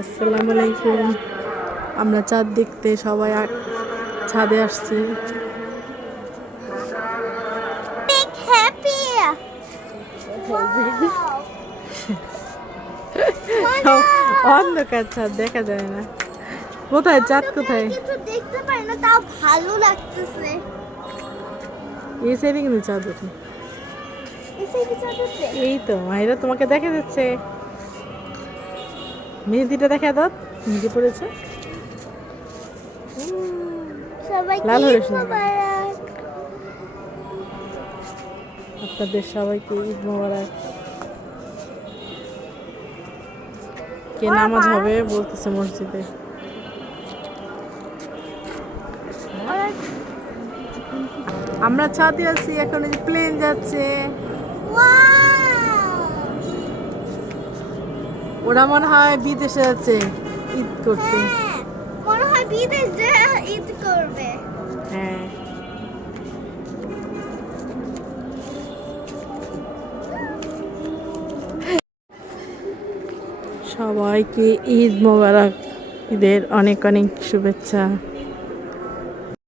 আসসালামু আলাইকুম। আমরা চাঁদ দেখতে সবাই ছাদে আসছি। অন্ধকার, চাঁদ দেখা যায় না। কোথায় চাঁদ? কোথায়? দেখতে পাই না, তাও ভালো লাগতেছে। এই সাইডে কিন্তু চাঁদ ওঠে। এই তো মাহিরা তোমাকে দেখা যাচ্ছে। মেহেদিটা দেখা দাও, মেহেদি পড়েছে। লাল হরিস না। আপনাদের সবাইকে ঈদ মোবারক। কে নামাজ হবে বলতেছে মসজিদে। আমরা ছাদে আছি, এখন এই প্লেন যাচ্ছে। ওরা মনে হয় বিদেশে যাচ্ছে ঈদ করতে। মনে হয় বিদেশে ঈদ করবে। হ্যাঁ, সবাইকে ঈদ মোবারক, ঈদের অনেক অনেক শুভেচ্ছা।